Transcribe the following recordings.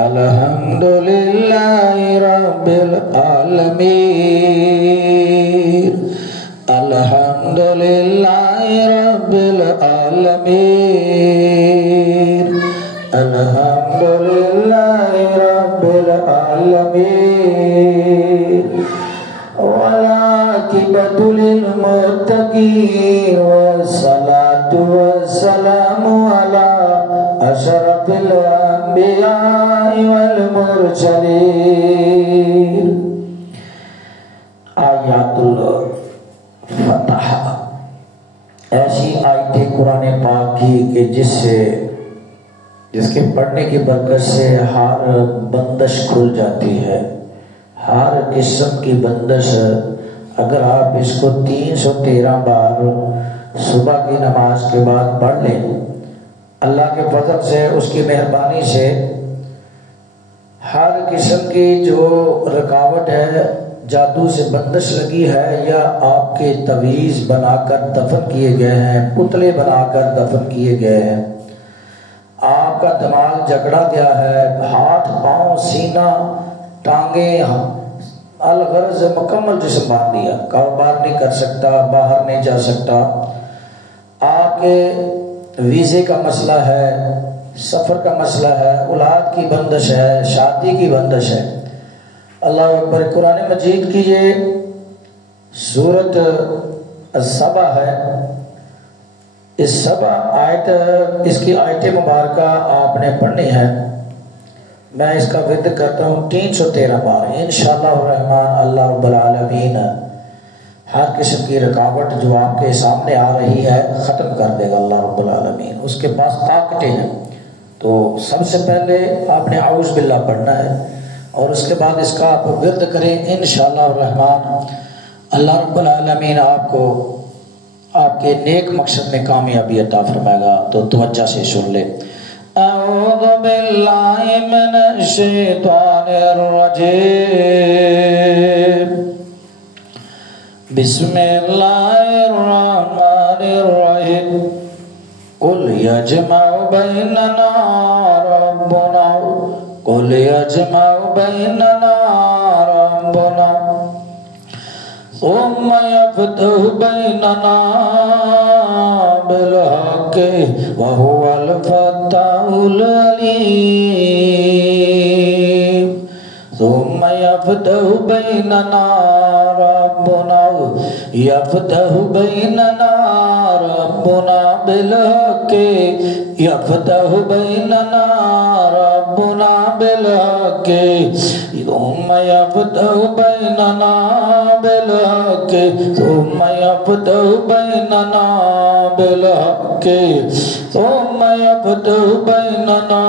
अल्हम्दुलिल्लाहि रब्बिल आलमीन अल्हम्दुलिल्लाहि रब्बिल आलमीन अल्हम्दुलिल्लाहि रब्बिल आलमीन वलाकिबतु लिल मुत्तकीन वस्सलातु वस्सलामु अला अशरफिल अंबिया वल मुरसलीन। आयातुल फतह ऐसी आयतें कुरान पाक की कि जिसके पढ़ने की बरकत से हर बंदिश खुल जाती है, हर किस्म की बंदिश। अगर आप इसको 313 बार सुबह की नमाज के बाद पढ़ लें, अल्लाह के फजल से, उसकी मेहरबानी से हर किस्म की जो रुकावट है, जादू से बंदिश लगी है, या आपके तवीज़ बनाकर दफन किए गए हैं, पुतले बनाकर दफन किए गए हैं, आपका दिमाग जकड़ा गया है, हाथ पांव सीना टांगे अलगर्ज मुकम्मल जिस्म बांध दिया, कारोबार नहीं कर सकता, बाहर नहीं जा सकता, आपके वीज़े का मसला है, सफ़र का मसला है, औलाद की बंदिश है, शादी की बंदिश है। अल्लाह अकबर। कुरान मजीद की ये सूरत सबा है। इस सबा आयत, इसकी आयत मुबारक आपने पढ़नी है। मैं इसका विद करता हूँ 313 बार इंशाअल्लाह रहमान। अल्लाह रब्बुल आलमीन हर किस्म की रुकावट जो आपके सामने आ रही है ख़त्म कर देगा अल्लाह रब्बुल आलमीन। उसके पास ताकतें हैं। तो सबसे पहले आपने औज़ बिल्लाह पढ़ना है और उसके बाद इसका आप विर्द करें इंशाअल्लाह रहमान। अल्लाह रब्बुल आलमीन आपको आपके नेक मकसद में कामयाबी अता फरमाएगा। तो तवज्जो से सुन ले। अऊज़ु बिल्लाहि मिनश शैतानिर रजीम। बिस्मिल्लाहिर रहमानिर रहीम। कुल यजमउ बैनना रब्बुना कुल यजमउ बैनना रब्बुना सुम्मा यफ़तहु बैनना बिल हक़्क़ि व हुवल फ़त्ताहुल अलीम। सुम्मा यफ़तहु बैनना रब्बुना यफ़तहु बैनना रब्बुना बिल हक़्क़ि यफ़तहु बैनना रब्बुना बिल हक़्क़ि सुम्मा यफ़तहु बैनना बिल हक़्क़ि सुम्मा यफ़तहु बैनना बिल हक़्क़ि सुम्मा यफ़तहु बैनना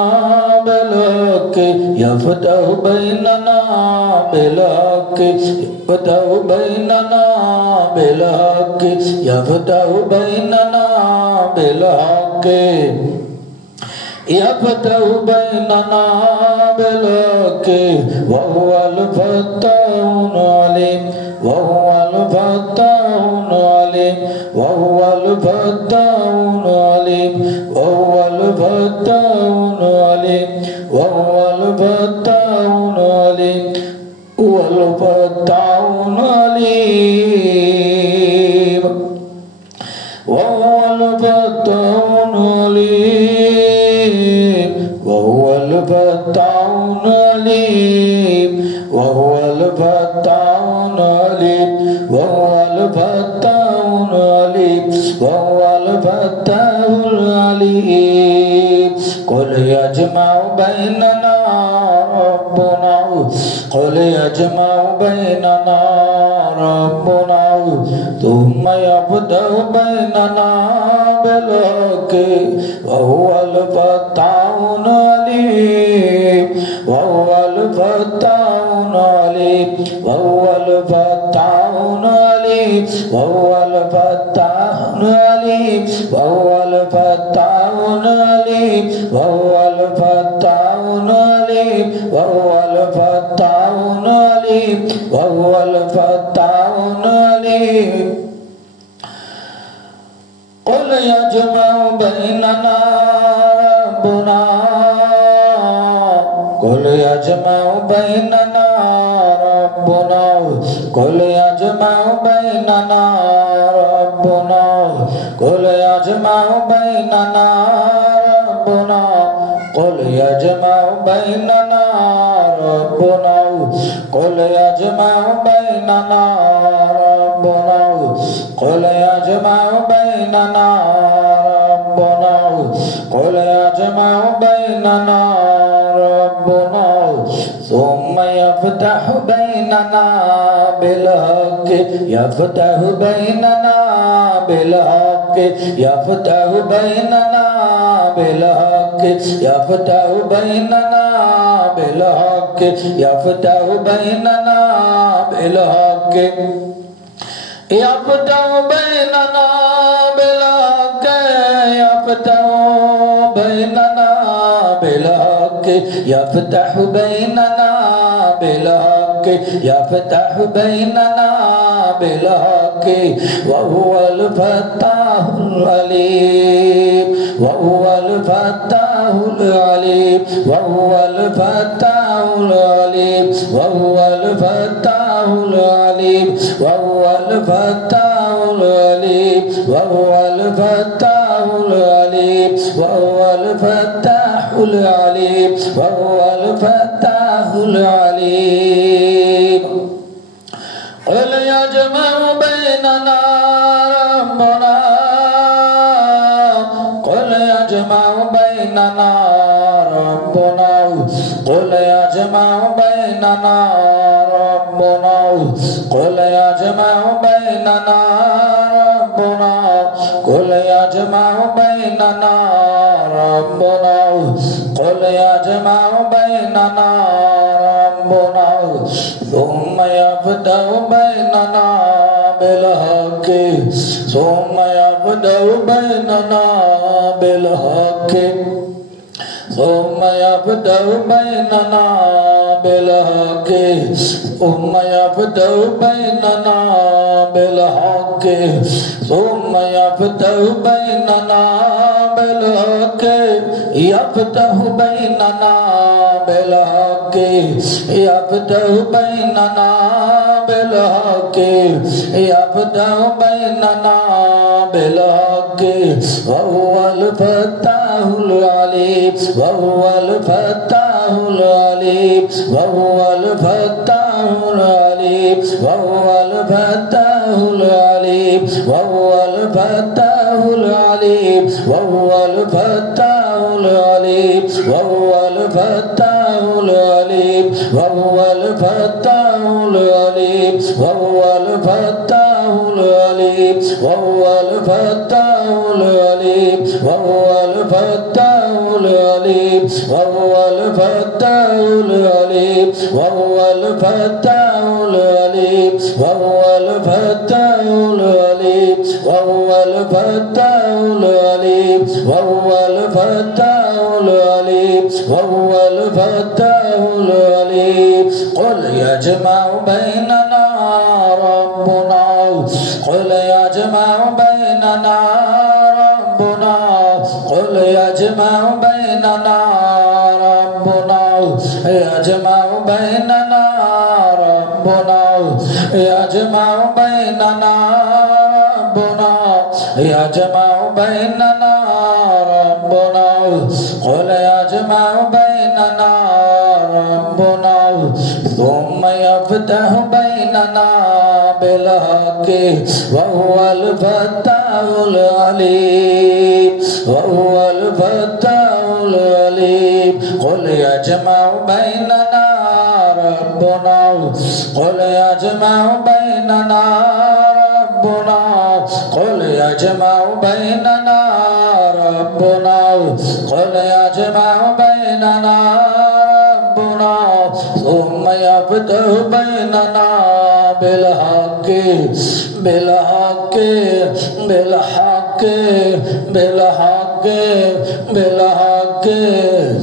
बिल हक़्क़ि यफ़तहु बैनना बिल हक़्क़ि यफ़तहु बैनना बिल हक़्क़ि यफ़तहु बैनना बिल हक़्क़ि यफ़तहु बैनना बिल हक़्क़ि व हुवल फ़त्ताहुल अलीम व हुवल फ़त्ताहुल अलीम व हुवल फ़त्ताहुल अलीम व हुवल फ़त्ताहुल अलीम व हुवल फ़त्ताहुल अलीम वल फ़त्ताहुल अलीम व हुवल फ़त्ताहुल अलीम व हुवल फ़त्ताहुल अलीम व हुवल फ़त्ताहुल अलीम व हुवल फ़त्ताहुल अलीम व हुवल फ़त्ताहुल अलीम। कुल यजमउ बैनना रब्बुना कुल यजमउ बैनना रब्बुना सुम्मा यफ़तहु बैनना बिल हक़्क़ि व हुवल फ़त्ताहुल अलीम व हुवल फ़त्ताहुल अलीम व हुवल फ़त्ताहुल अलीम व हुवल फ़त्ताहुल अलीम व हुवल फ़त्ताहुल अलीम व हुवल फ़त्ताहुल अलीम व हुवल फ़त्ताहुल अलीम व हुवल फ़त्ताहुल अलीम। कुल यजमउ बैनना रब्बुना कुल यजमाउ बैनना रब्बुना कुल यजमाउ बैनना रब्बुना कुल यजमाउ बैनना रब्बुना कुल यजमाउ बैनना रब्बुना कुल यजमाउ बैनना रब्बुना कुल यजमाउ बैनना रब्बुना कुल यजमाउ बैनना रब्बुना सुम्मा यफ्तहु बैनना बिलहक यफ्तहु बैनना बिलहक यफ्तहु बैनना बिलहक यफ्तहु बैनना बिलहक यफ्तहु बैनना बिलहक यफ्तहु बैनना बिलहक यफ्तहु बैनना बिलहक यफ्तहु बैनना बिलहक यफ्तहु बैनना बिलहक वहुवल फत्ताहुल अलीम वहुवल फत्ताहुल अलीम वहुवल फत्ताहुल अलीम वहुवल फत्ताहुल अलीम वहुवल फत्ताहुल अलीम वहुवल फत्ताहुल अलीम वहुवल फत्ताहुल अलीम वहुवल फत्ताहुल अलीम कुल यजमाउ बैनना रब्बुना कुल यजमाउ बैनना रब्बुना कुल यजमाउ बैनना रब्बुना कुल यजमाउ बैनना रब्बुना कुल यजमाउ बैनना रब्बुना कुल यजमाउ बैनना रब्बुना सुम्मा यफ्तहु बैनना बिलहक सुम्मा यफ्तहु बैनना बिलहक सुम्मा यफ्तहु बैनना बिलहक सुम्मा यफ्तहु बैनना बिलहक सुम्मा यफ्तहु बैनना बिलहक यफ्तहु बैनना बिलहक यफ्तहु बैनना बिलहक यफ्तहु बैनना बिलहक वहुवल फत्ताहुल अलीम वहुवल फत्ताहुल अलीम वहुवल फत्ताहुल अलीम वहुवल फत्ताहुल अलीम वहुवल फत्ताहुल अलीम वहुवल फत्ताहुल अलीम वहुवल फत्ताहुल अलीम वहुवल फत्ताहुल अलीम वहुवल फत्ताहुल अलीम वहुवल फत्ताहुल अलीम वहुवल फत्ताहुल अलीम वहुवल फत्ताहुल अलीम वहुवल फत्ताहुल अलीम वहुवल फत्ताहुल अलीम वहुवल फत्ताहुल अलीम वहुवल फत्ताहुल अलीम वहुवल फत्ताहुल अलीम कुल यजमाउ बैनना रब्बुना कुल यजमाउ बैनना रब्बुना कुल यजमाउ बैनना रब्बुना यजमाउ बैनना रब्बुना यजमाउ बैनना रब्बुना यजमाउ बैनना रब्बुना कुल यजमाउ बैनना रब्बुना सुम्मा यफ्तहु बैनना बिलहक वहुवल फत्ताहुल अलीम वहुवल फत्ताहुल अलीम कुल यजमाउ बैनना रब्बुना कुल यजमाउ बैनना रब्बुना कुल यजमाउ बैनना रब्बुना कुल यजमाउ बैनना रब्बुना सुम्मा यफ्तहु बैनना बिलहक बिलहक बिलहक बिलहक बिलहक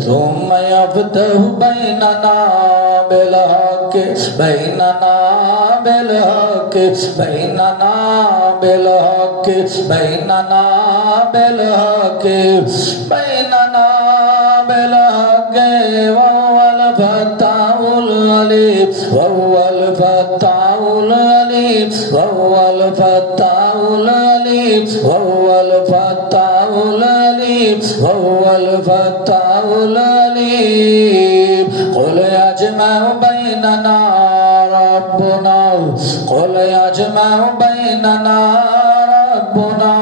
सुम्मा यफ्तहु बैनना बिलहक बैनना बिलहक बैनना बिलहक बैनना बिलहक बैनना बिलहक वहुवल अलीम वहुवल फत्ताहुल अलीम वहुवल फत्ताहुल अलीम वहुवल फत्ताहुल अलीम वहुवल फत्ताहुल अलीम कुल यजमउ बैनना रब्बुना कुल यजमउ बैनना रब्बुना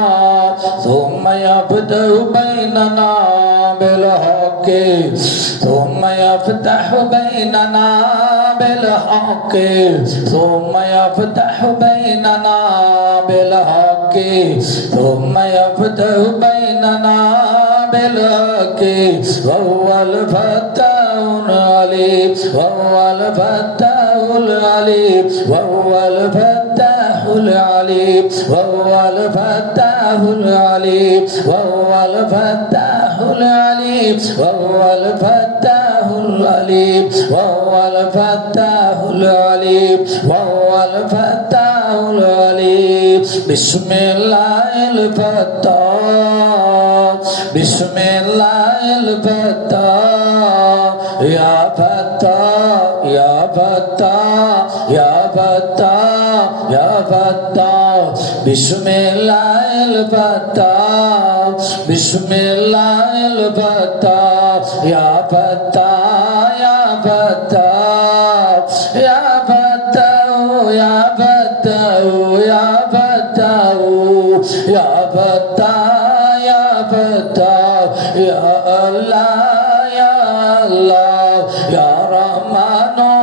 थुम्मा यफ्तहु बैनना बिल हक़ थुम्मा यफ्तहु बैनना बिल हक़ थुम्मा यफ्तहु बैनना बिल हक़ थुम्मा यफ्तहु बैनना बिल हक़ वहुवल फत्ताहुल अलीम वहुवल फत्ताहुल अलीम वहुवल फत्ताहुल अलीम वहुवल फत्ताहुल अलीम वहुवल फत्ताहुल अलीम वहुवल फत्ताहुल अलीम वहुवल फत्ताहुल अलीम वहुवल फत्ताहुल अलीम बिस्मिल्लाहिल फत्ताह बिस्मिल्लाहिल फत्ताह या फत्ताह या फत्ताह या फत्ताह या फत्ताह बिस्मिल्लाहिल फत्ताह बिस्मिल्लाहिल फत्ताह या फत्ताह या फत्ताह या फत्ताह या फत्ताह या फत्ताह या फत्ताह या फत्ताह या अल्लाह या अल्लाह या रहमानो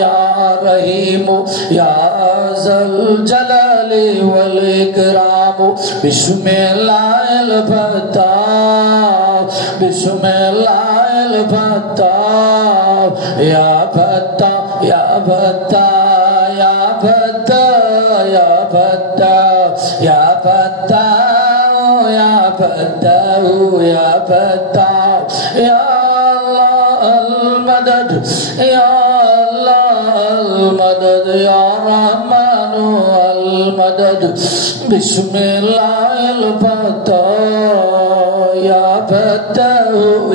या रहीमो या ज़ल जलाली वल इकराम बिस्मिल्लाहिल फत्ताह बिस्मिल्लाहिल फत्ताह या फत्ताह या फत्ताह या फत्ताह या फत्ताह या फत्ताह या फत्ताह या फत्ताह या अल्लाह अल मदद या अल्लाह अल मदद या रहमानो अल मदद बिस्मिल्लाहिल फत्ताह या फत्ताह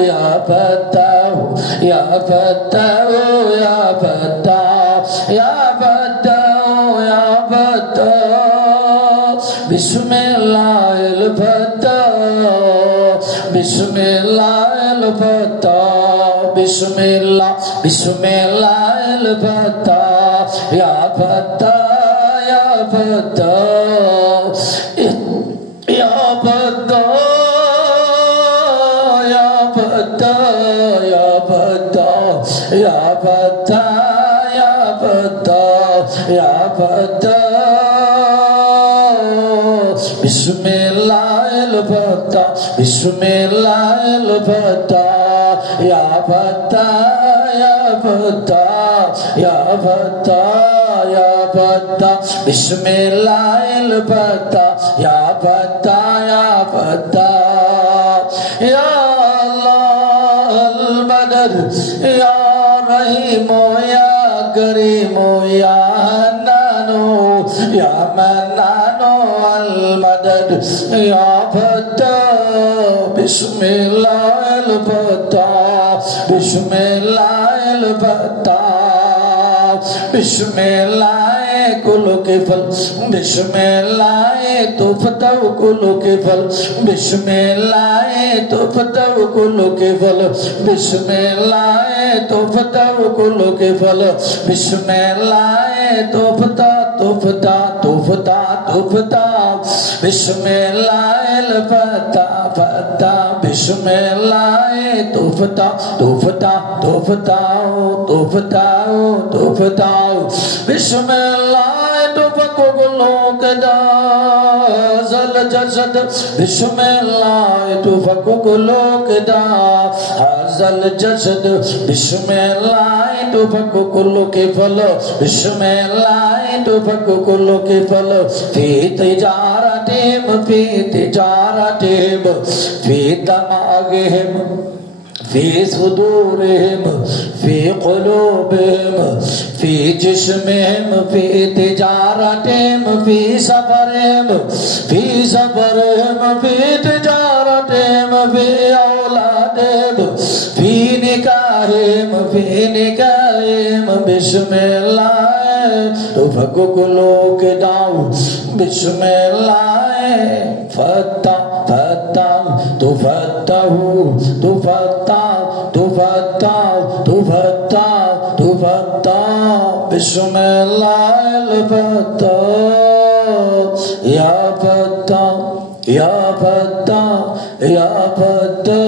या फत्ताह या फत्ताह या फत्ताह या फत्ताह या फत्ताह बिस्मिल्लाहिल फत्ताह बिस्मिल्लाहिल फत्ताह बिस्मिल्लाह बिस्मिल्लाहिल फत्ताह या फत्ताह या फत्ताह या फत्ताह या फत्ताह या फत्ताह या फत्ताह या फत्ताह या फत्ताह बिस्मिल्लाहिल फत्ताह बिस्मिल्लाहिल फत्ताह या फत्ताह या फत्ताह या फत्ताह या फत्ताह बिस्मिल्लाहिल फत्ताह या फत्ताह या फत्ताह या अल्लाह अल मदद या रहीमो या करीमो या हन्नानो या मन्नानो अल मदद या फत्ताह बिस्मिल्लाहिल फत्ताह बिस्मिल्लाहिल फत्ताह बिस्मिल्लाह कुल के फल बिस्मिल्लाह तुफतह कुल के फल बिस्मिल्लाह तुफतह कुल के फल बिस्मिल्लाह तुफतह कुल के फल बिस्मिल्लाह तुफता तुफता तुफता तुफता बिस्मिल्लाहिल फत्ताह फत्ताह बिस्मिल्लाह तुफता तुफता तुफता तुफता तुफता बिस्मिल्लाह तुफको कुल्लोक दाज़ल जसद बिस्मिल्लाह तुफको कुल्लोक दाज़ल जसद बिस्मिल्लाह तुफको कुल्लो के फल बिस्मिल्लाह तुफको कुल्लो के फल फी तिजारतिम फी तमागिहिम फी सुदूरिहिम फी क़ुलूबिहिम फी जिस्मिहिम फी तिजारतिहिम फी सफरिहिम फी तिजारतिहिम फी औलादिहिम फी निकाहिहिम fini kaim bismillah tu fakukulu ke dau bismillah fattah fattah tu fattahu tu fattah tu fattah tu fattah tu fattah bismillah al-fattah ya fattah ya fattah ya fattah